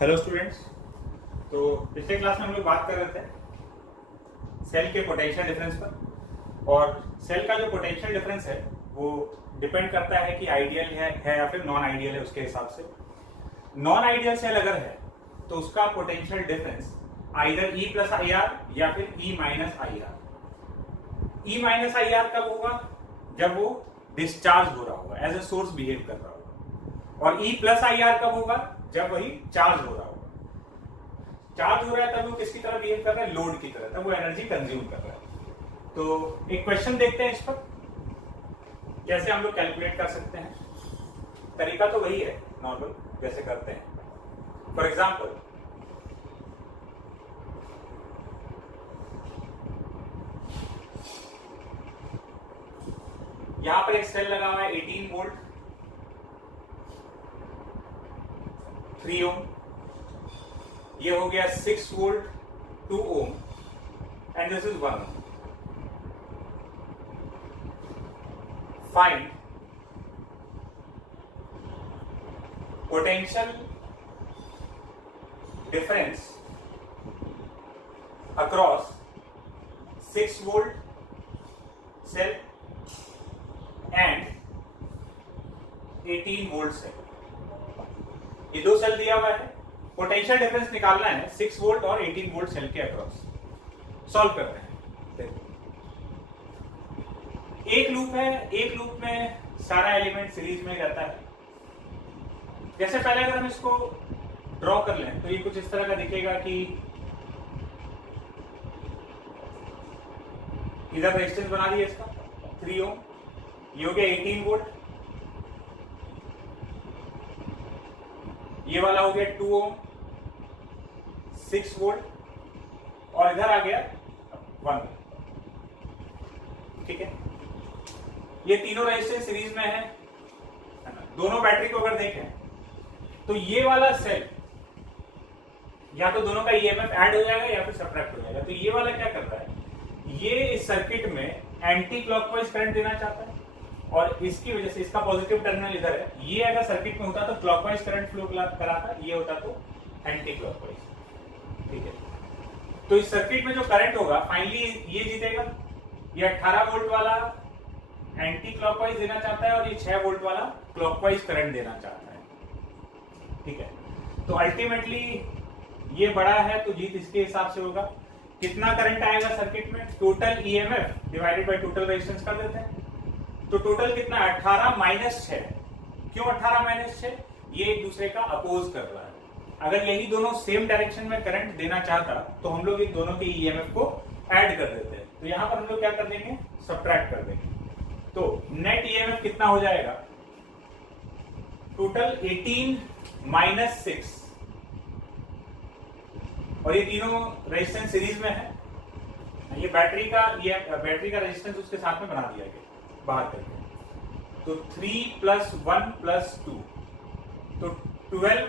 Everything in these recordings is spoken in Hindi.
Hello students. तो पिछले क्लास में हम लोग बात कर रहे थे सेल के पोटेंशियल डिफरेंस पर, और सेल का जो पोटेंशियल डिफरेंस है वो डिपेंड करता है कि आइडियल है या फिर नॉन आइडियल है। उसके हिसाब से नॉन आइडियल सेल अगर है तो उसका potential difference either E plus I R या फिर E minus I R. E minus I R कब होगा? जब वो डिस्चार्ज हो रहा होगा, एज ए सोर्स बिहेव कर रहा होगा। और ई प्लस आई आर कब होगा? जब वही चार्ज हो रहा होगा। चार्ज हो रहा है तब वो किसकी तरह बिहेव कर रहा है? लोड की तरह, तब वो एनर्जी कंज्यूम कर रहा है। तो एक क्वेश्चन देखते हैं इस पर, कैसे हम लोग कैलकुलेट कर सकते हैं। तरीका तो वही है नॉर्मल जैसे करते हैं। फॉर एग्जाम्पल, यहां पर एक सेल लगा हुआ है 18 वोल्ट 3 ओम, ये हो गया 6 volt 2 ohm, and this is 1 ohm. Find potential difference across 6 volt cell and 18 volt cell. ये दो सेल दिया हुआ है, पोटेंशियल डिफरेंस निकालना है 6 वोल्ट और 18 वोल्ट सेल के अक्रॉस। सॉल्व करते हैं। देखो, एक लूप है, एक लूप में सारा एलिमेंट सीरीज में रहता है। जैसे पहले अगर हम इसको ड्रॉ कर लें तो ये कुछ इस तरह का दिखेगा कि इधर रेजिस्टेंस बना दिया इसका 3 ओम, ये हो गया 18 वोल्ट, ये वाला हो गया 2 ओम 6 वोल्ट, और इधर आ गया 1। ठीक है, ये तीनों रेजिस्टेंस सीरीज में है। दोनों बैटरी को अगर देखें तो ये वाला सेल या तो दोनों का ईएमएफ ऐड हो जाएगा या फिर सब्ट्रैक्ट हो जाएगा। तो ये वाला क्या कर रहा है? ये इस सर्किट में एंटी क्लॉकवाइज करंट देना चाहता है, और इसकी वजह से इसका पॉजिटिव टर्मिनल इधर है। ये अगर सर्किट में होता तो क्लॉकवाइज करंट फ्लो कराता, ये होता तो एंटी क्लॉकवाइज। ठीक है, तो इस सर्किट में जो करंट होगा फाइनली ये जीतेगा। ये 18 वोल्ट वाला एंटी क्लॉकवाइज देना चाहता है और ये 6 वोल्ट वाला क्लॉकवाइज करंट देना चाहता है। ठीक है, तो अल्टीमेटली ये बड़ा है तो जीत इसके हिसाब से होगा। कितना करंट आएगा सर्किट में? Total EMF divided by total resistance कर देते हैं। तो टोटल कितना? 18 माइनस 6। क्यों 18 माइनस 6? ये एक दूसरे का अपोज कर रहा है। अगर यही दोनों सेम डायरेक्शन में करंट देना चाहता तो हम लोग इन दोनों के ईएमएफ को ऐड कर देते हैं। तो यहां पर हम लोग क्या कर देंगे? सब्ट्रैक्ट कर देंगे। तो नेट ईएमएफ कितना हो जाएगा? टोटल 18 माइनस 6, और ये तीनों रेजिस्टेंस सीरीज में है। ये बैटरी का रेजिस्टेंस उसके साथ में बना दिया गया बाहर करके। तो 3 + 1 + 2, तो 12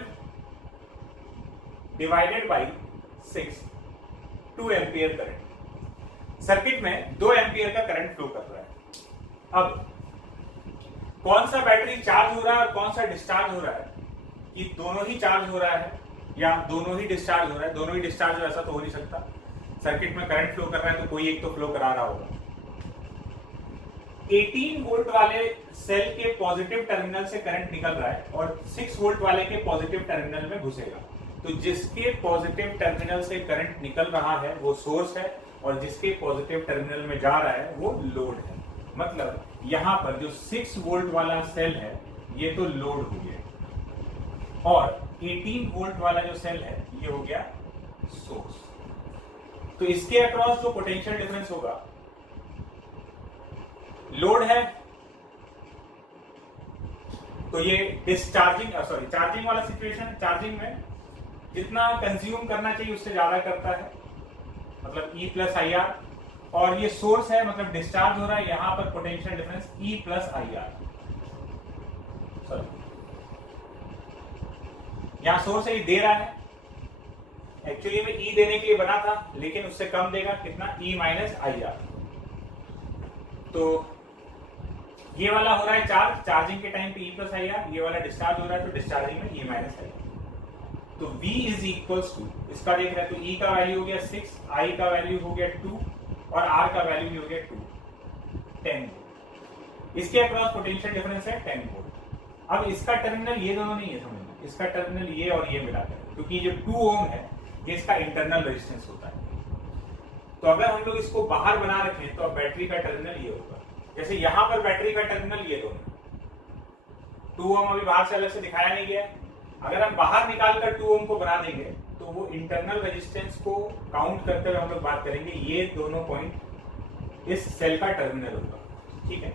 divided by 6, 2 ampere current. Circuit में 2 एम्पियर का करंट फ्लो कर रहा है। अब कौन सा बैटरी चार्ज हो रहा है और कौन सा डिस्चार्ज हो रहा है? कि दोनों ही चार्ज हो रहा है या दोनों ही डिस्चार्ज हो रहा है? दोनों ही डिस्चार्ज हो, ऐसा तो हो नहीं सकता। सर्किट में करंट फ्लो कर रहा है तो कोई एक तो फ्लो करा रहा होगा। 18 वोल्ट वाले सेल के पॉजिटिव टर्मिनल से करंट निकल रहा है और 6 वोल्ट वाले के पॉजिटिव टर्मिनल में घुसेगा। तो जिसके पॉजिटिव टर्मिनल से करंट निकल रहा है वो सोर्स है, और जिसके पॉजिटिव टर्मिनल में जा रहा है वो लोड है। मतलब यहां पर जो 6 वोल्ट वाला सेल है ये तो लोड हो गया, और 18 वोल्ट वाला जो सेल है ये हो गया सोर्स। तो इसके अक्रॉस जो पोटेंशियल डिफरेंस होगा, लोड है तो ये चार्जिंग वाला सिचुएशन, चार्जिंग में जितना कंज्यूम करना चाहिए उससे ज्यादा करता है, मतलब E + IR, और ये सोर्स है मतलब डिस्चार्ज हो रहा है। यहां पर पोटेंशियल डिफरेंस E + IR, यहां सोर्स है, ये दे रहा है। एक्चुअली में E देने के लिए बना था, लेकिन उससे कम देगा। कितना? E - IR। तो ये वाला हो रहा है चार्ज, चार्जिंग के टाइम पे E + IR, ये वाला डिस्चार्ज हो रहा है तो डिस्चार्जिंग में E - IR। तो V इज इक्वल्स टू, इसका देख रहे हैं तो E का वैल्यू हो गया 6, I का वैल्यू हो गया 2 और R का वैल्यू भी हो गया 2, 10 वोल्ट। इसके अक्रॉस पोटेंशियल डिफरेंस है 10 वोल्ट। अब इसका टर्मिनल ये दोनों नहीं है, समझना, इसका टर्मिनल ये और ये मिलाकर, क्योंकि जो 2 ओम है ये इसका इंटरनल रेजिस्टेंस होता है। तो अगर हम लोग इसको बाहर बना रखें तो अब बैटरी का टर्मिनल ये होगा, जैसे यहां पर बैटरी का टर्मिनल ये दोनों, 2 ओम अभी बाहर से अलग से दिखाया नहीं गया। अगर हम बाहर निकालकर 2 ओम को बना देंगे तो वो इंटरनल रेजिस्टेंस को काउंट करते हुए हम लोग बात करेंगे, ये दोनों पॉइंट इस सेल का टर्मिनल होगा, ठीक है।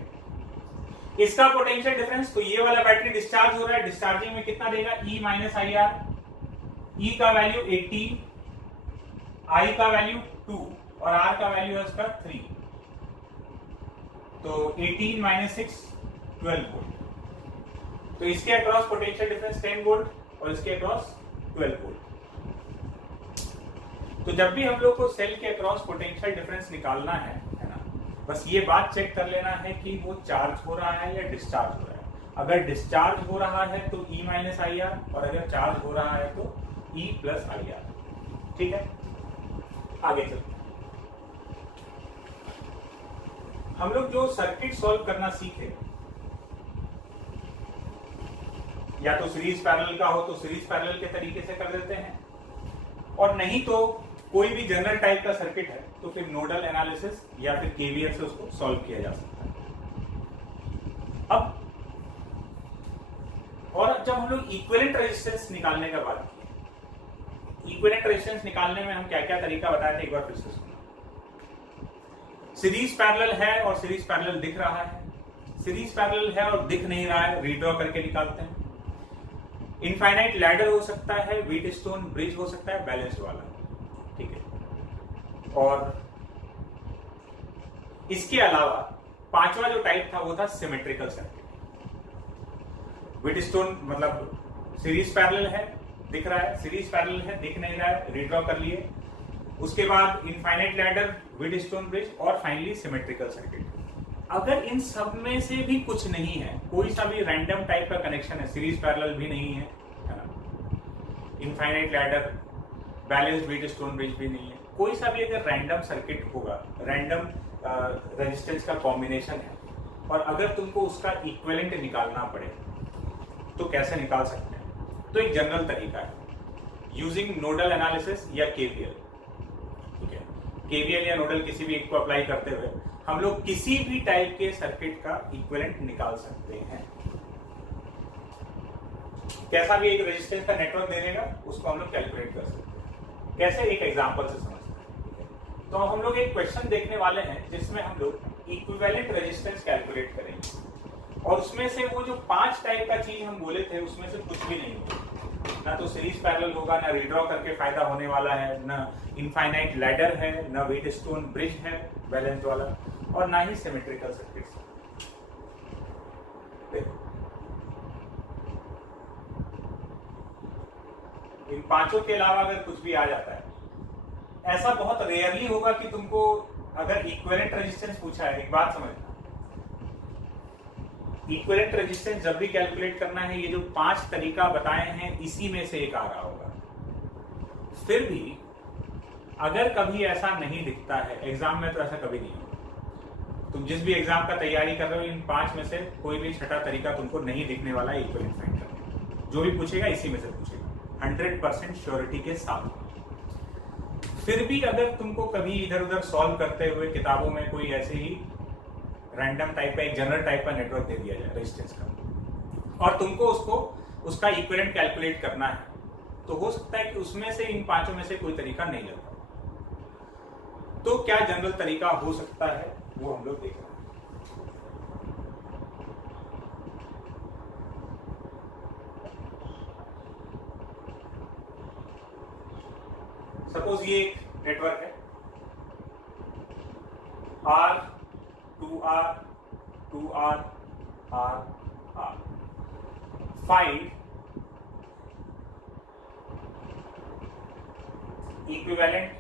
इसका पोटेंशियल डिफरेंस, तो ये वाला बैटरी डिस्चार्ज हो रहा है, डिस्चार्जिंग में कितना देगा, E minus I are. E का वैल्यू 18, I का वैल्यू 2 और R का वैल्यू है उसका 3, तो 18 माइनस 6 12 वोल्ट। तो इसके अक्रॉस पोटेंशियल डिफरेंस 10 वोल्ट और इसके अक्रॉस 12 वोल्ट। तो जब भी हम लोग को सेल के अक्रॉस पोटेंशियल डिफरेंस निकालना है ना, बस ये बात चेक कर लेना है कि वो चार्ज हो रहा है या डिस्चार्ज हो रहा है। अगर डिस्चार्ज हो रहा है तो E माइनस आई आर, और अगर चार्ज हो रहा है तो E प्लस आई आर, ठीक है। आगे चलते हैं, हम लोग जो सर्किट सॉल्व करना सीखे, या तो सीरीज पैरेलल का हो तो सीरीज पैरेलल के तरीके से कर देते हैं, और नहीं तो कोई भी जनरल टाइप का सर्किट है तो फिर नोडल एनालिसिस या फिर केवीएल से उसको सॉल्व किया जा सकता है। अब और जब हम लोग इक्विवेलेंट रेजिस्टेंस निकालने का बात की, इक्विवेलेंट रेजिस्टेंस निकालने में हम क्या क्या तरीका बताए थे एक बार फिर से सुनो। सीरीज पैरेलल है और सीरीज पैरेलल दिख रहा है, सीरीज पैरेलल है और दिख नहीं रहा है, रीड्रॉ करके निकालते हैं। इनफाइनाइट लैडर हो सकता है, व्हीटस्टोन ब्रिज हो सकता है, बैलेंस्ड वाला, ठीक है। और इसके अलावा पांचवा जो टाइप था वो था सिमेट्रिकल सर्किट। व्हीटस्टोन मतलब सीरीज पैरेलल है, दिख रहा है, सीरीज पैरेलल है, दिख नहीं रहा है, रीड्रॉ कर लिए। उसके बाद इनफाइनाइट लैडर, व्हीटस्टोन ब्रिज और फाइनली सिमेट्रिकल सर्किट। अगर इन सब में से भी कुछ नहीं है, कोई सा भी रैंडम टाइप का कनेक्शन है, सीरीज पैरेलल भी नहीं है ना, infinite ladder, balanced Wheatstone bridge भी नहीं है, कोई सा भी अगर रैंडम सर्किट होगा, रैंडम रेजिस्टेंस का कॉम्बिनेशन है, और अगर तुमको उसका इक्विवेलेंट निकालना पड़े तो कैसे निकाल सकते हैं? तो एक जनरल तरीका है, यूजिंग नोडल एनालिसिस या केवीएल, ठीक है। केवीएल या नोडल किसी भी एक को अप्लाई करते हुए हम लोग किसी भी टाइप के सर्किट का इक्विवेलेंट निकाल सकते हैं। कैसा भी एक रेजिस्टेंस का नेटवर्क दे देगा उसको हम लोग कैलकुलेट कर सकते हैं। कैसे? एक एग्जांपल से समझते हैं। तो हम लोग एक क्वेश्चन देखने वाले हैं जिसमें हम लोग इक्विवेलेंट रेजिस्टेंस कैलकुलेट करेंगे, और उसमें से वो जो 5 टाइप का चीज हम बोले थे उसमें से कुछ भी नहीं होगा, ना तो सीरीज पैरेलल होगा, ना रीड्रॉ करके फायदा होने वाला है, ना इनफाइनाइट लैडर है, ना व्हीटस्टोन ब्रिज है बैलेंस्ड वाला, और ना ही सिमेट्रिकल सर्किट्स। इन पांचों के अलावा अगर कुछ भी आ जाता है, ऐसा बहुत रेयरली होगा कि तुमको अगर इक्विवेलेंट रेजिस्टेंस पूछा है, एक बात समझना, इक्विवेलेंट रेजिस्टेंस जब भी कैलकुलेट करना है, ये जो 5 तरीका बताए हैं इसी में से एक आ रहा होगा। फिर भी अगर कभी ऐसा नहीं दिखता है एग्जाम में, तो ऐसा कभी नहीं होगा। तुम जिस भी एग्जाम का तैयारी कर रहे हो, इन 5 में से कोई भी छठा तरीका तुमको नहीं दिखने वाला है इक्विवेलेंट फाइंड करने। जो भी पूछेगा इसी में से पूछेगा 100% श्योरिटी के साथ। फिर भी अगर तुमको कभी इधर उधर सॉल्व करते हुए किताबों में कोई ऐसे ही रैंडम टाइप का, एक जनरल टाइप का नेटवर्क दे दिया जाए रेजिस्टेंस का, और तुमको उसका इक्विवेलेंट कैलकुलेट करना है, तो हो सकता है कि उसमें से इन 5 में से कोई तरीका नहीं लगता। तो क्या जनरल तरीका हो सकता है वो हम लोग देख रहे हैं। सपोज ये एक नेटवर्क है, R 2R 2R R R। Find equivalent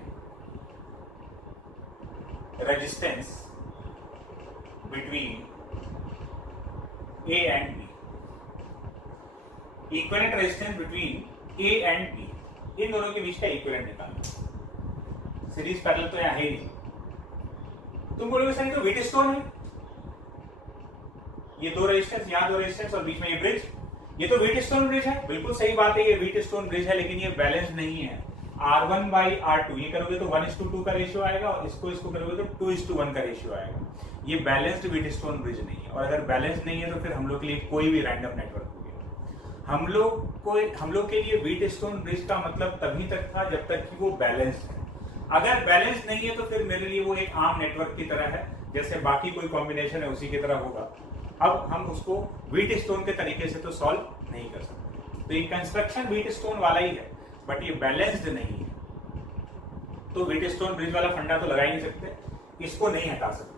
resistance between A and B। Equivalent resistance between A and B इन दोनों के बीच का इक्विवेलेंट निकालना। सीरीज पैरेलल तो यहाँ है ही नहीं। तुम बोलोगे सर तो व्हीटस्टोन है, ये दो रेजिस्टेंस, यहाँ दो रेजिस्टेंस और बीच में ये ब्रिज, ये तो व्हीटस्टोन ब्रिज है। बिल्कुल सही बात है, ये व्हीटस्टोन ब्रिज है, लेकिन ये बैलेंस नहीं है। R1 by R2 ये करोगे तो 1:2 का रेशियो आएगा और इसको करोगे तो 2:1 का रेशियो आएगा। ये बैलेंस्ड व्हीटस्टोन ब्रिज नहीं है। और अगर बैलेंस नहीं है तो फिर हम लोग के लिए कोई भी रैंडम नेटवर्क हो गया। हम लोग के लिए व्हीटस्टोन ब्रिज का मतलब तभी तक था जब तक कि वो बैलेंस है। अगर बैलेंस नहीं है तो फिर मेरे लिए वो एक आम नेटवर्क की तरह है, जैसे बाकी कोई कॉम्बिनेशन है उसी की तरह होगा। अब हम उसको व्हीटस्टोन के तरीके से तो सॉल्व नहीं कर सकते। तो ये कंस्ट्रक्शन व्हीटस्टोन वाला ही है, बट ये बैलेंस्ड नहीं है। तो व्हीटस्टोन ब्रिज वाला फंडा तो लगा ही नहीं सकते, इसको नहीं हटा सकते।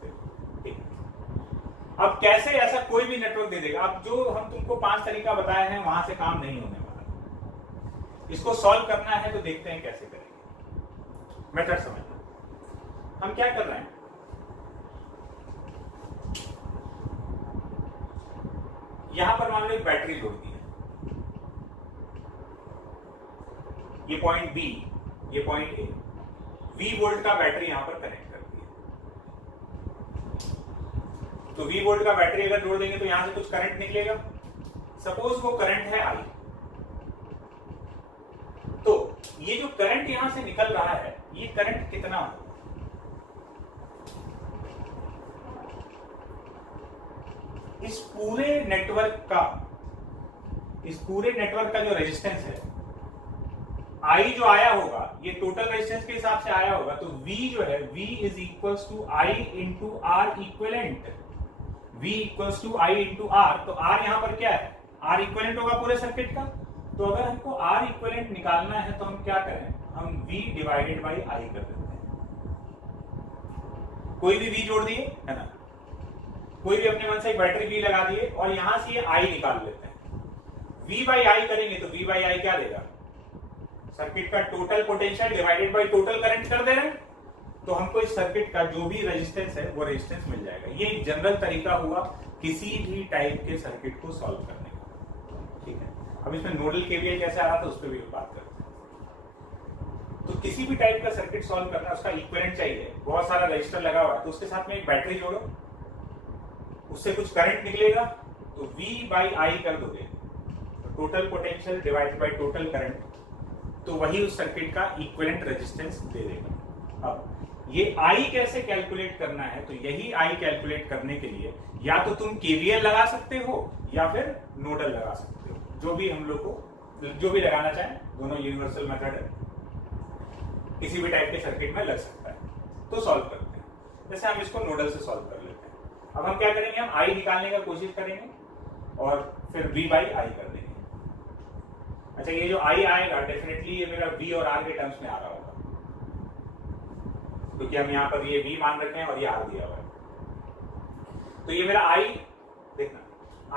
अब कैसे ऐसा कोई भी नेटवर्क दे देगा? अब जो हम तुमको 5 तरीका बताए हैं वहां से काम नहीं होने वाला। इसको सॉल्व करना है तो देखते हैं कैसे करेंगे। मेथड समझना। हम क्या कर रहे हैं, यहां पर मान लो एक बैटरी जोड़ दी है, ये पॉइंट बी, ये पॉइंट ए, V वोल्ट का बैटरी यहां पर कनेक्ट कर दिया। तो V वोल्ट का बैटरी अगर जोड़ देंगे तो यहां से कुछ करंट निकलेगा। सपोज वो करंट है I, तो ये जो करंट यहां से निकल रहा है, ये करंट कितना होगा? इस पूरे नेटवर्क का जो रेजिस्टेंस है, I जो आया होगा, ये टोटल रेजिस्टेंस के हिसाब से आया होगा। तो V जो है, V is equals to I into r equivalent. V equals to I into r. तो R यहां पर क्या है? R इक्विवेलेंट होगा पूरे सर्किट का। तो अगर हमको R इक्विवेलेंट निकालना है तो हम क्या करें, हम V डिवाइडेड बाई I कर देते हैं। कोई भी V जोड़ दिए है ना, कोई भी अपने मन से एक बैटरी V लगा दिए और यहां से ये I निकाल लेते हैं। V बाई I करेंगे तो V बाई I क्या देगा? सर्किट का total potential divided by total current कर दे रहे हैं। तो हमको इस सर्किट का जो भी रेजिस्टेंस है वो रेजिस्टेंस मिल जाएगा। ये एक जनरल तरीका हुआ किसी भी टाइप के सर्किट को सॉल्व करने का। ठीक है, अब इसमें नोडल केवीएल कैसे आ रहा था उस पर भी बात करते हैं। तो किसी भी टाइप का सर्किट सॉल्व करना, उसका इक्विवेलेंट चाहिए, बहुत सारा रजिस्टर लगा हुआ है, तो उसके साथ में एक बैटरी जोड़ो, उससे कुछ करंट निकलेगा तो V बाई I कर दोगे, तो total potential divided by total current, तो वही उस सर्किट का इक्विवेलेंट रेजिस्टेंस दे देगा। अब ये I कैसे कैलकुलेट करना है, तो यही I कैलकुलेट करने के लिए या तो तुम KVL लगा सकते हो या फिर नोडल लगा सकते हो, जो भी हम लोग को जो भी लगाना चाहे, दोनों यूनिवर्सल मेथड है, किसी भी टाइप के सर्किट में लग सकता है। तो सॉल्व करते हैं। जैसे हम इसको नोडल से सॉल्व कर लेते हैं। अब हम क्या करेंगे, हम I निकालने का कोशिश करेंगे और फिर V बाई I कर देंगे। अच्छा, ये जो I आएगा डेफिनेटली ये मेरा V और R के टर्म्स में आ रहा होगा, क्योंकि हम यहाँ पर ये V मान रखे हैं और ये R दिया हुआ है। तो ये मेरा I, देखना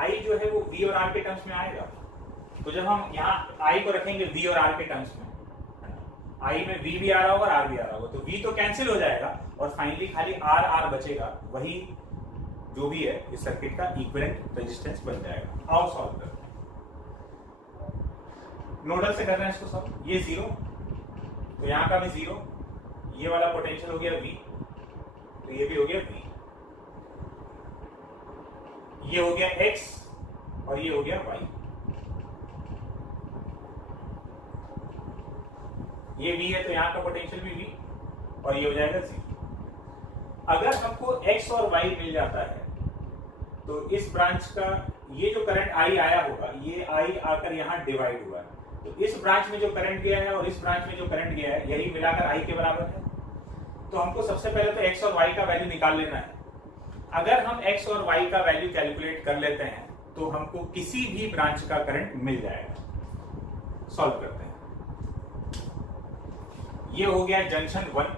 I जो है वो V और R के टर्म्स में आएगा। तो जब हम यहाँ I को रखेंगे V और R के टर्म्स में, I में V भी आ रहा होगा और R भी आ रहा होगा, तो V तो कैंसिल हो जाएगा और फाइनली खाली R बचेगा, वही जो भी है इस सर्किट का इक्विवेलेंट रेजिस्टेंस बन जाएगा। आओ सॉल्व करते हैं। नोडल से कर रहे हैं इसको सॉल्व। ये 0, तो यहाँ का भी 0, ये वाला पोटेंशियल हो गया V, तो ये भी हो गया V, ये हो गया X और ये हो गया Y। ये V है तो यहाँ का पोटेंशियल भी V और ये हो जाएगा 0। अगर हमको X और Y मिल जाता है तो इस ब्रांच का ये जो करंट I आया होगा, ये I आकर यहाँ डिवाइड हुआ है, तो इस ब्रांच में जो करंट गया है और इस ब्रांच में जो करंट गया है, यही मिलाकर I के बराबर है। तो हमको सबसे पहले तो X और Y का वैल्यू निकाल लेना है। अगर हम X और Y का वैल्यू कैलकुलेट कर लेते हैं तो हमको किसी भी ब्रांच का करंट मिल जाएगा। सॉल्व करते हैं। ये हो गया जंक्शन 1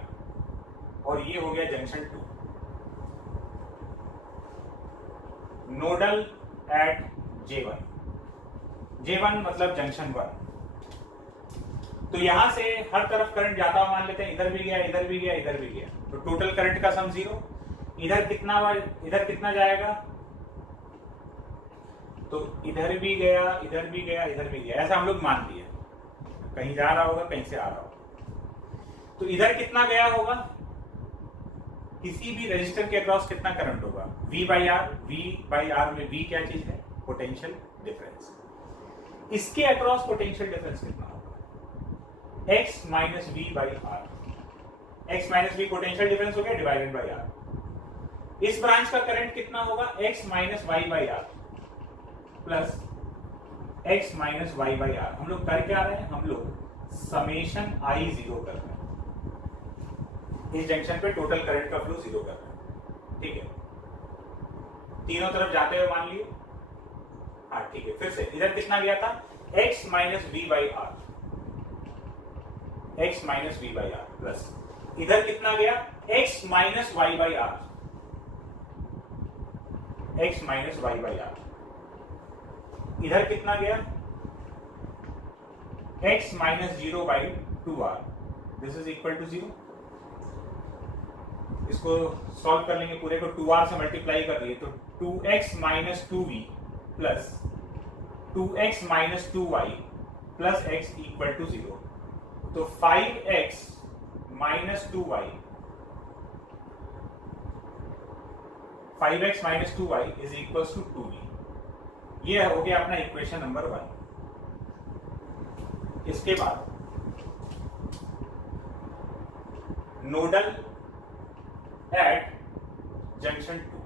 और ये हो गया जंक्शन 2। नोडल एट J1 मतलब जंक्शन 1। तो यहां से हर तरफ करंट जाता हुआ मान लेते हैं, इधर भी गया, इधर भी गया, इधर भी गया, तो टोटल करंट का सम 0। इधर कितना जाएगा, तो इधर भी गया, इधर भी गया, इधर भी गया, ऐसा हम लोग मान लिए। कहीं जा रहा होगा, कहीं से आ रहा होगा। तो इधर कितना गया होगा, किसी भी रजिस्टर के अक्रॉस कितना करंट होगा, V बाई आर में V क्या चीज है, पोटेंशियल डिफरेंस। इसके अक्रॉस पोटेंशियल डिफरेंस कितना होगा, x minus v by r. X minus v potential difference हो गया डिवाइडेड बाई आर। इस ब्रांच का करंट कितना होगा, x minus y by r plus x minus y by r. हम लोग कर क्या रहे हैं, हम लोग समेशन आई जीरो कर रहे हैं। इस जंक्शन पे टोटल करंट का फ्लो जीरो कर रहे हैं, ठीक है। तीनों तरफ जाते हुए मान लिए, हाँ ठीक है। फिर से इधर कितना गया था, x minus v by r, x minus v by r plus इधर कितना गया, x minus y by r, x minus y by r. इधर कितना गया, x minus zero by two r, this is equal to zero. इसको सॉल्व कर लेंगे, पूरे को 2r से मल्टीप्लाई कर दिए तो 2x minus 2v plus 2x minus 2y plus x equal to 0। तो 5x minus 2y, 5x minus 2y is equal to 2v। ये हो गया अपना इक्वेशन नंबर 1। इसके बाद नोडल एट जंक्शन 2।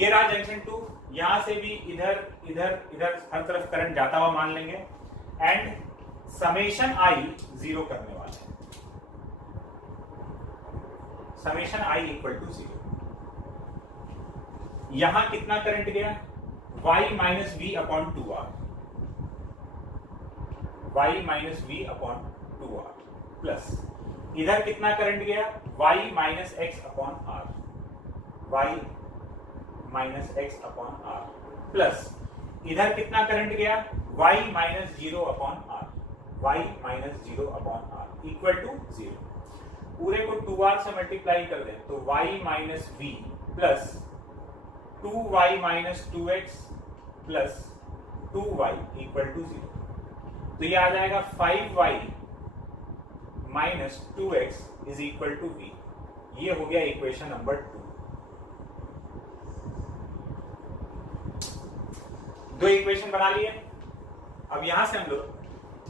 ये रहा जंक्शन 2, यहां से भी इधर इधर इधर हर तरफ करंट जाता हुआ मान लेंगे एंड समेशन आई जीरो करने वाले हैं, समेशन आई इक्वल टू 0। यहां कितना करंट गया, y minus v upon 2r, y minus v upon 2r plus इधर कितना करंट गया, y minus x upon r, y minus x upon r plus इधर कितना करंट गया, y minus zero upon r, y minus zero upon r equal to 0। पूरे को 2r से मल्टीप्लाई कर दें तो y minus v plus 2y minus 2x plus 2y equal to 0। तो ये आ जाएगा 5y minus 2x is equal to v। ये हो गया इक्वेशन नंबर 2। दो इक्वेशन बना लिए। अब यहां से हम लोग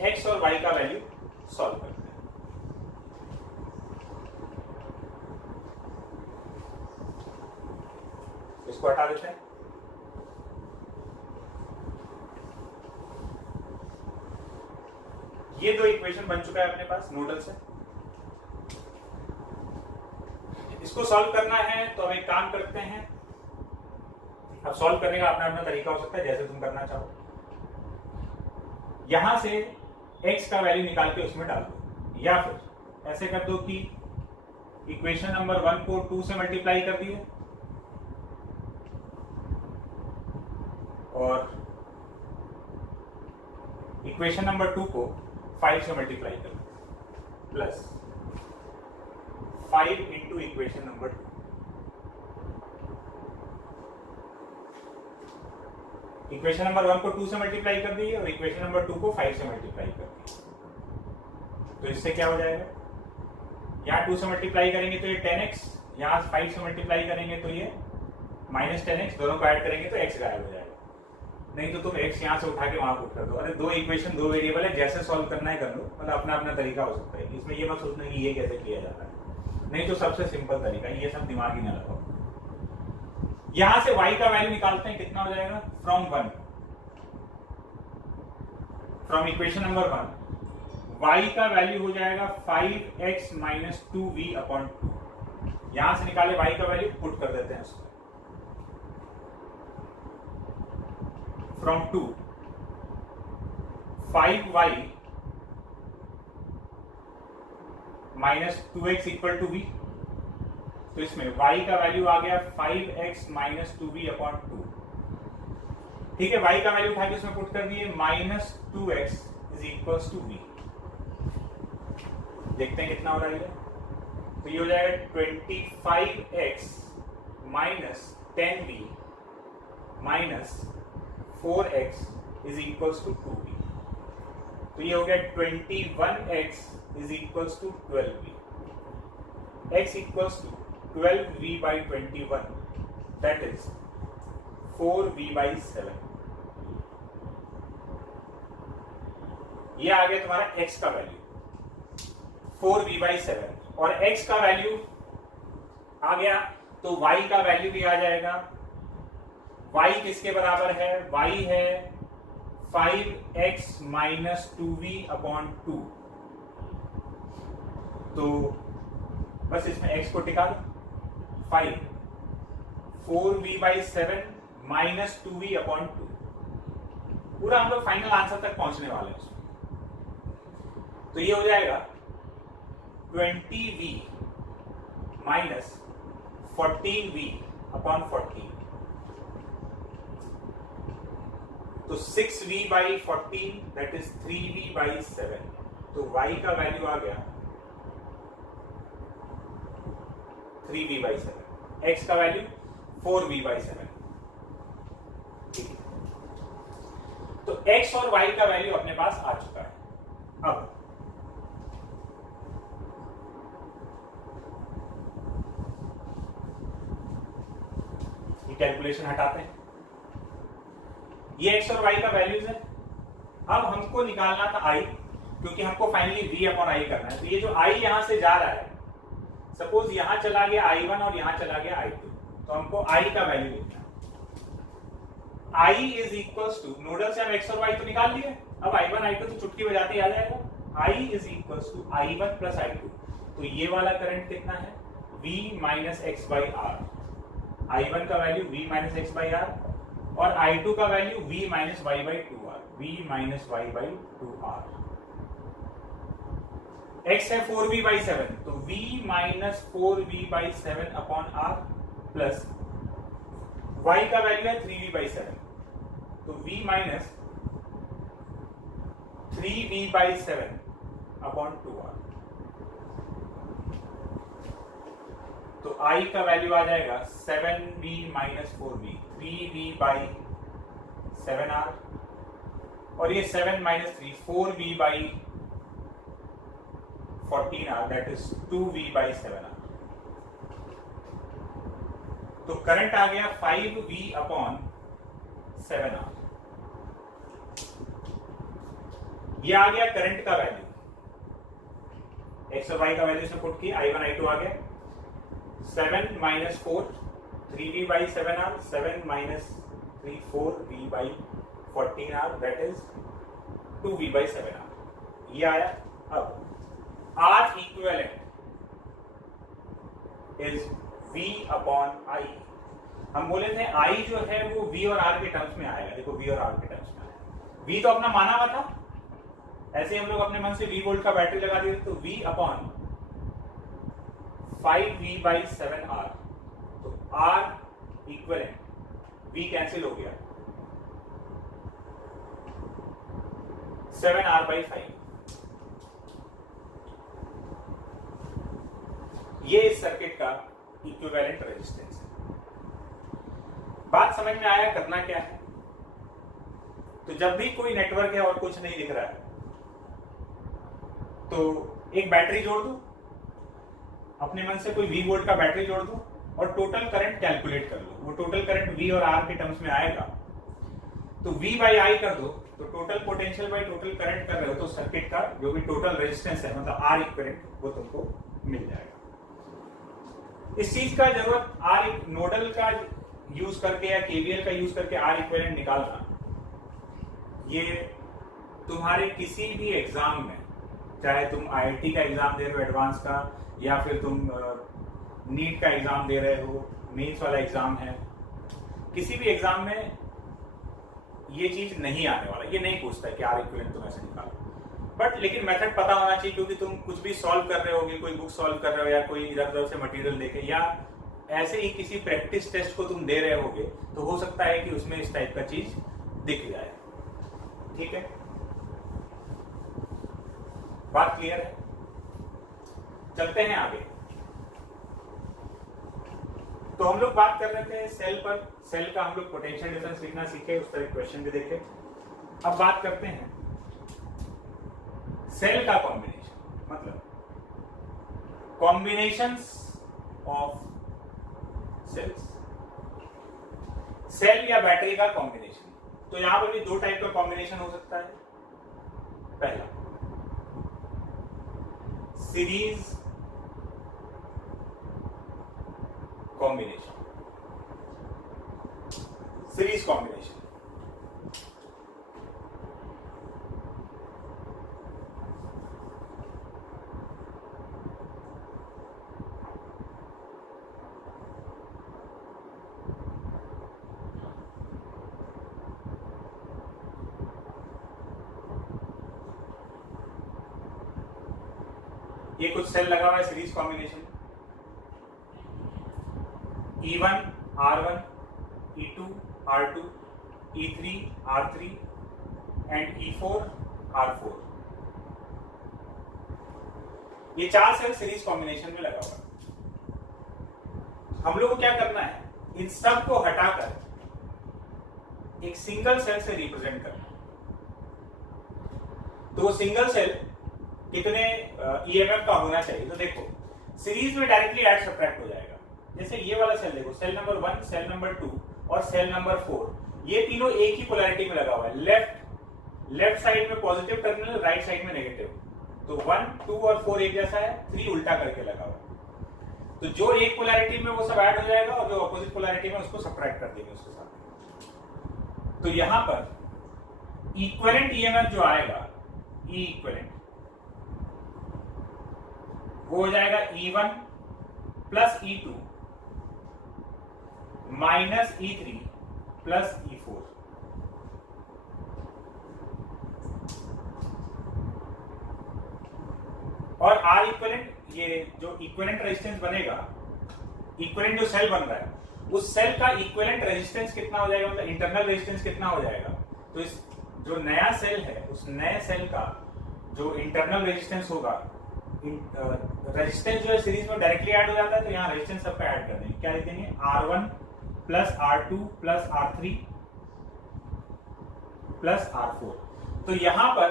x और y का वैल्यू सॉल्व करते हैं। इसको हटा देते हैं। ये दो इक्वेशन बन चुका है अपने पास नोडल से। इसको सॉल्व करना है तो हम एक काम करते हैं, अब सॉल्व करने का अपना अपना तरीका हो सकता है, जैसे तुम करना चाहो। यहां से x का वैल्यू निकाल के उसमें डाल दो, या फिर ऐसे कर दो कि इक्वेशन नंबर 1 को 2 से मल्टीप्लाई कर दिए और इक्वेशन नंबर 2 को 5 से मल्टीप्लाई कर दिए plus 5 into equation number 2। Equation number 1 को 2 से मल्टीप्लाई कर दिए और इक्वेशन नंबर 2 को 5 से मल्टीप्लाई कर दिए। तो इससे क्या हो जाएगा, यहाँ 2 से मल्टीप्लाई करेंगे तो ये 10x, यहाँ 5 से मल्टीप्लाई करेंगे तो ये माइनस 10x, दोनों को ऐड करेंगे तो x गायब हो जाएगा। नहीं तो तुम x यहाँ से उठा के वहां पुट कर दो। अरे दो इक्वेशन दो वेरिएबल है, जैसे सॉल्व करना है कर लो, मतलब अपना अपना तरीका हो सकता है। इसमें ये मत सोचना कि ये कैसे किया जाता है, नहीं तो सबसे सिंपल तरीका, ये सब दिमाग ही ना लगाओ। यहां से y का वैल्यू निकालते हैं, कितना हो जाएगा, फ्रॉम इक्वेशन नंबर 1 y का वैल्यू हो जाएगा 5x माइनस 2v अपॉन 2। यहां से निकाले y का वैल्यू, पुट कर देते हैं उसको। From 2 5y minus 2x equal to v। तो इसमें y का वैल्यू आ गया 5x माइनस 2v अपॉन 2। ठीक है, y का वैल्यू उठा के उसमें पुट कर दिए, minus 2x is equal to v। देखते हैं कितना हो रहा है। तो ये हो जाएगा 25x minus 10v minus 4x is equal to 2v। तो ये हो गया 21x is equals to 12v, x equals to 12v by 21 that is 4v by 7। ये आ गया तुम्हारा x का वैल्यू 4v बाई 7, और x का वैल्यू आ गया तो y का वैल्यू भी आ जाएगा। y किसके बराबर है? y है 5x माइनस 2v अपॉन 2। तो बस इसमें x को टिका दो, 5 4v by 7 minus 2v upon 2। पूरा हम लोग फाइनल आंसर तक पहुंचने वाले हैं। तो ये हो जाएगा 20v माइनस 14v अपॉन 14। तो 6v by 14 that is 3v by 7। तो y का वैल्यू आ गया 3v बाई 7, x का वैल्यू 4v बाई 7। तो x और y का वैल्यू अपने पास आ चुका है। अब ये कैलकुलेशन हटाते हैं, ये x और y का वैल्यूज है। अब हमको निकालना था i, क्योंकि हमको फाइनली v अपॉन i करना है। तो ये जो i यहां से जा रहा है, सपोज यहां चला गया i1 और यहां चला गया i2, तो हमको i का वैल्यू लिखना है। i is equals to, nodal से हम x और y तो निकाल लिए, अब i1 i2 तो चुटकी बजाते ही आ जाएगा। i is equals to i1 plus i2। तो ये वाला करंट कितना है? v minus x by r. i1 का value v minus x by r और i2 का value v minus y by 2r, v minus y by 2r। x है 4v बाई 7, तो v minus 4v by 7 upon r plus y का वैल्यू है 3v बाई 7, तो v minus 3v by 7 upon 2r। तो i का वैल्यू आ जाएगा 7v minus 4v, 3v by 7r, और ये 7 minus 3 4v by 14r that is 2v by 7r। तो करंट आ गया 5v अपॉन 7r। ये आ गया करंट का वैल्यू, x और y का वैल्यू से पुट किया, i1 i2 आ गया 7 minus 4 3v by 7r, 7 minus 3 4v by 14r that is 2v by 7r। ये आया। अब R equivalent is v upon i। हम बोले थे i जो है वो v और r के टर्म्स में आएगा। देखो v और r के टर्म्स में आएगा। v तो अपना माना हुआ था, ऐसे हम लोग अपने मन से v वोल्ट का बैटरी लगा दिए, तो v upon 5v by 7r। तो r इक्विवेलेंट v कैंसिल हो गया 7r बाई 5। ये इस सर्किट का इक्विवेलेंट रेजिस्टेंस है। बात समझ में आया करना क्या है? तो जब भी कोई नेटवर्क है और कुछ नहीं दिख रहा है, तो एक बैटरी जोड़ दो, अपने मन से कोई V वोल्ट का बैटरी जोड़ दो और टोटल करंट कैलकुलेट कर लो। वो टोटल करंट V और R के टर्म्स में आएगा, तो V बाई I कर दो, तो total potential by total current कर रहे हो, तो सर्किट का जो भी टोटल रेजिस्टेंस है मतलब R इक्विवेलेंट वो तुमको मिल जाएगा। इस चीज का जरूरत R नोडल का यूज करके या KVL का यूज करके R इक्विवेलेंट निकालना, ये तुम्हारे किसी भी एग्जाम में, चाहे तुम IIT का एग्जाम दे रहे हो एडवांस का, या फिर तुम नीट का एग्जाम दे रहे हो, मेंस वाला एग्जाम है, किसी भी एग्जाम में ये चीज नहीं आने वाला। ये नहीं पूछता है कि R इक्विवेलेंट तुम ऐसे निकालो, बट लेकिन मेथड पता होना चाहिए, क्योंकि तुम कुछ भी सॉल्व कर रहे होगे, कोई बुक सॉल्व कर रहे हो या कोई इधर उधर से मटेरियल देके, या ऐसे ही किसी प्रैक्टिस टेस्ट को तुम दे रहे होगे, तो हो सकता है कि उसमें इस टाइप का चीज दिख जाए। ठीक है, बात क्लियर है? चलते हैं आगे। तो हम लोग बात कर रहे थे सेल पर, सेल का हम लोग पोटेंशियल डिफरेंस लिखना सीखे, उस पर एक क्वेश्चन भी देखे। अब बात करते हैं सेल का कॉम्बिनेशन, मतलब कॉम्बिनेशंस ऑफ सेल्स, सेल या बैटरी का कॉम्बिनेशन। तो यहां पर भी दो टाइप का कॉम्बिनेशन हो सकता है। पहला सीरीज कॉम्बिनेशन, सीरीज कॉम्बिनेशन। ये कुछ सेल लगा हुआ है series combination, E1 R1, E2 R2, E3 R3 and E4 R4। ये चार सेल सीरीज कॉम्बिनेशन में लगा हुआ है। हम लोग को क्या करना है, इन सब को हटाकर एक सिंगल सेल से रिप्रेजेंट करना है। तो वो सिंगल सेल कितने ईएमएफ का होना चाहिए? तो देखो सीरीज में डायरेक्टली ऐड सब्ट्रैक्ट हो जाएगा। जैसे ये वाला सेल देखो, सेल नंबर 1, सेल नंबर 2 और सेल नंबर 4, ये तीनों एक ही पोलैरिटी में लगा हुआ है। लेफ्ट साइड में पॉजिटिव टर्मिनल, राइट साइड में नेगेटिव। तो 1, 2 और 4 एक जैसा है, 3 उल्टा करके लगा हुआ है। तो जो एक पोलैरिटी में वो सब ऐड हो जाएगा और जो अपोजिट पोलैरिटी में उसको सब्ट्रैक्ट कर देंगे उसके साथ। तो यहां पर इक्विवेलेंट ईएमएफ जो आएगा, ई इक्विवेलेंट, वो हो जाएगा E1 plus E2 minus E3 plus E4। और R इक्विवेलेंट, ये जो इक्विवेलेंट रेजिस्टेंस बनेगा, इक्विवेलेंट जो सेल बन रहा है उस सेल का इक्विवेलेंट रेजिस्टेंस कितना हो जाएगा, मतलब इंटरनल रेजिस्टेंस कितना हो जाएगा। तो इस जो नया सेल है उस नए सेल का जो इंटरनल रेजिस्टेंस होगा, रेजिस्टेंस जो है सीरीज में डायरेक्टली ऐड हो जाता है, तो यहाँ रेजिस्टेंस सब पे ऐड कर देंगे। क्या लिख देंगे, R1 plus R2 plus R3 plus R4। तो यहां पर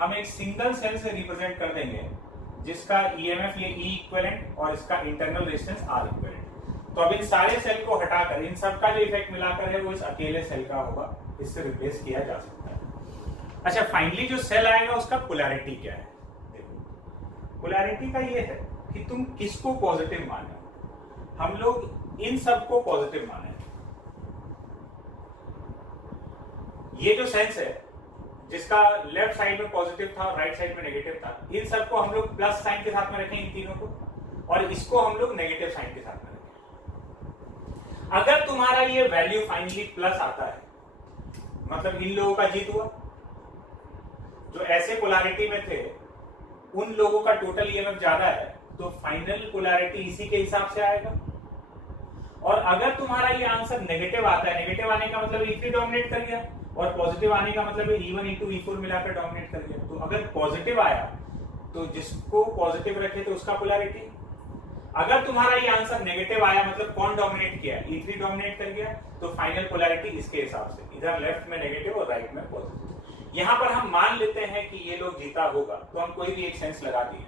हम एक सिंगल सेल से रिप्रेजेंट कर देंगे जिसका ईएमएफ ये ई इक्विवेलेंट और इसका इंटरनल रेजिस्टेंस आर इक्विवेलेंट। तो अब इन सारे सेल को हटाकर इन सब का जो इफेक्ट मिलाकर है वो इस अकेले सेल का होगा, इससे रिप्लेस किया जा सकता है। अच्छा, फाइनली जो सेल आएगा उसका पोलैरिटी क्या है? देखो पोलैरिटी का ये है कि तुम किसको पॉजिटिव माने। हम लोग इन सब को पॉजिटिव माने। ये जो सेल्स है जिसका लेफ्ट साइड में पॉजिटिव था और राइट साइड में नेगेटिव था, इन सबको हम लोग प्लस साइन के साथ में रखें, इन तीनों को, और इसको हम लोग नेगेटिव साइन के साथ में रखें। अगर तुम्हारा ये वैल्यू फाइनली प्लस आता है, मतलब इन लोगों का जीत हुआ। जो ऐसे पोलैरिटी में थे उन लोगों का टोटल ईएमएफ ज्यादा है, तो फाइनल पोलैरिटी इसी के हिसाब से आएगा। और अगर तुम्हारा ये आंसर नेगेटिव आता है, नेगेटिव आने का मतलब E3 डोमिनेट कर गया, और पॉजिटिव आने का मतलब E1 E2 E4 मिलाकर डोमिनेट कर गया। तो अगर पॉजिटिव आया तो जिसको पॉजिटिव रखे तो उसका पोलैरिटी। अगर तुम्हारा ये आंसर नेगेटिव आया मतलब कौन डोमिनेट किया, E3 डोमिनेट कर गया, तो फाइनल पोलैरिटी इसके हिसाब से, इधर लेफ्ट में नेगेटिव और राइट में पॉजिटिव। यहां पर हम मान लेते हैं कि ये लोग जीता होगा, तो हम कोई भी एक सेंस लगा दिए,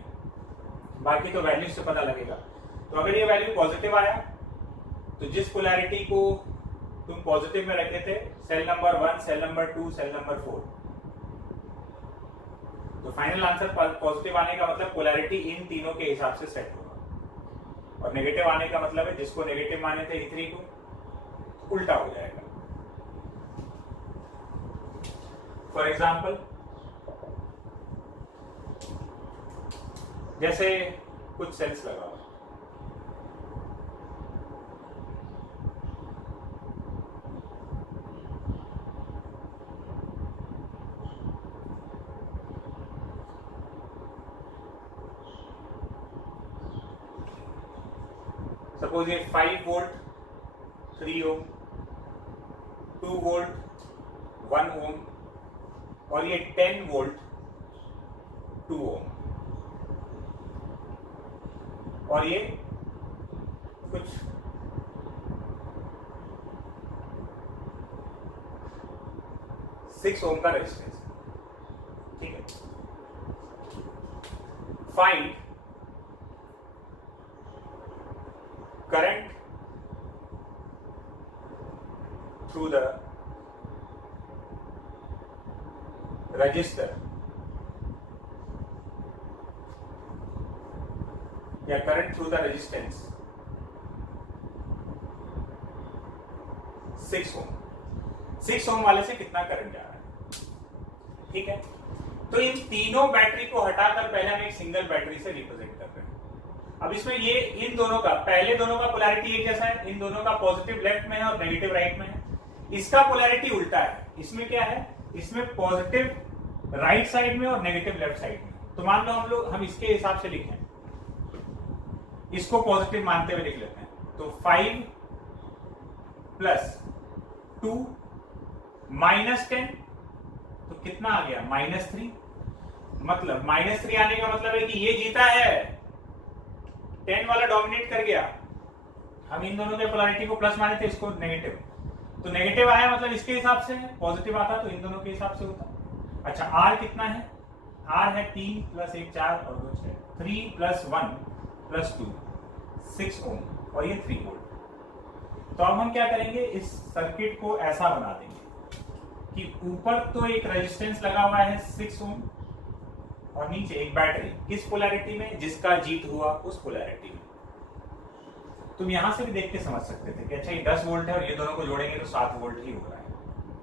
बाकी तो वैल्यू से पता लगेगा। तो अगर ये वैल्यू पॉजिटिव आया तो जिस पोलैरिटी को तुम पॉजिटिव में रखे थे, cell number 1, cell number 2, cell number 4, तो फाइनल आंसर पॉजिटिव आने का मतलब पोलैरिटी इन तीनों के हिसाब से सेट होगा। और नेगेटिव आने का मतलब है जिसको नेगेटिव माने थे E3 को, उल्टा हो जाएगा। फॉर एग्जाम्पल, जैसे कुछ सेल्स लगाओ, सपोज ये 5 वोल्ट 3 ओम, 2 वोल्ट 1 ओम, और ये 10 वोल्ट 2 ओम, और ये कुछ 6 ओम का रेजिस्टेंस। ठीक है, find current through the register या करंट थ्रू द रेजिस्टेंस 6 ओम। 6 ओम वाले से कितना करंट जा रहा है, ठीक है। तो इन तीनों बैटरी को हटाकर पहले हम एक सिंगल बैटरी से रिप्रेजेंट कर रहे हैं। अब इसमें ये इन दोनों का, पहले दोनों का पोलैरिटी एक जैसा है, इन दोनों का पॉजिटिव लेफ्ट में है और नेगेटिव राइट में है। इसका पोलैरिटी उल्टा है। इसमें क्या है, इसमें पॉजिटिव राइट साइड में और नेगेटिव लेफ्ट साइड में। तो मान लो हम इसके हिसाब से लिखें, इसको पॉजिटिव मानते हुए लिख लेते हैं। तो 5 + 2 -10, तो कितना आ गया, -3। मतलब -3 आने का मतलब है कि ये जीता है, 10 वाला डोमिनेट कर गया। हम इन दोनों के पोलैरिटी को प्लस माने थे, इसको नेगेटिव, तो नेगेटिव आया मतलब इसके हिसाब से है, पॉजिटिव आता तो इन दोनों के हिसाब से होता। अच्छा, R कितना है, R है 3 + 1 4 और 2 6, 3 + 1 + 2 6 ओम और ये 3 वोल्ट। तो अब हम क्या करेंगे, इस सर्किट को ऐसा बना देंगे कि ऊपर तो एक रेजिस्टेंस लगा हुआ है 6 ओम और नीचे एक बैटरी। किस पोलैरिटी में, जिसका जीत हुआ उस पोलैरिटी में। तुम यहां से भी देख के समझ सकते थे कि अच्छा ये 10 वोल्ट है और ये दोनों को जोड़ेंगे तो 7 वोल्ट ही हो रहा है,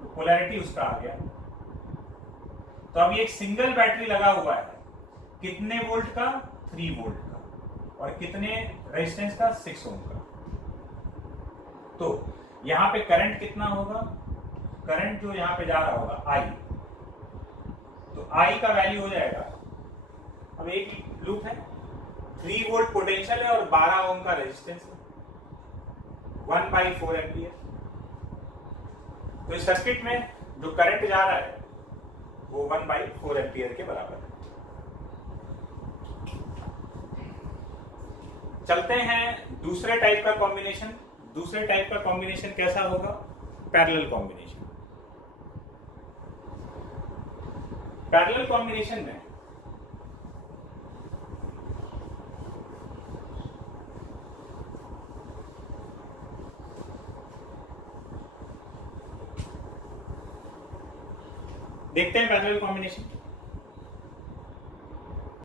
तो पोलैरिटी उसका आ गया। तो अब ये एक सिंगल बैटरी लगा हुआ है, कितने वोल्ट का, 3 वोल्ट का, और कितने रेजिस्टेंस का, 6 ओम का। तो यहां पे करंट कितना होगा, करंट जो यहां पे जा रहा होगा I, तो I का वैल्यू हो जाएगा, अब एक लूप है, 3 वोल्ट पोटेंशियल है और 12 ओम का रेजिस्टेंस है, 1/4 एम्पियर। तो इस सर्किट में जो करंट जा रहा है वो 1/4 एम्पियर के बराबर है। चलते हैं दूसरे टाइप का कॉम्बिनेशन। दूसरे टाइप का कॉम्बिनेशन कैसा होगा, पैरेलल कॉम्बिनेशन। पैरेलल कॉम्बिनेशन में देखते हैं पैरेलल कॉम्बिनेशन।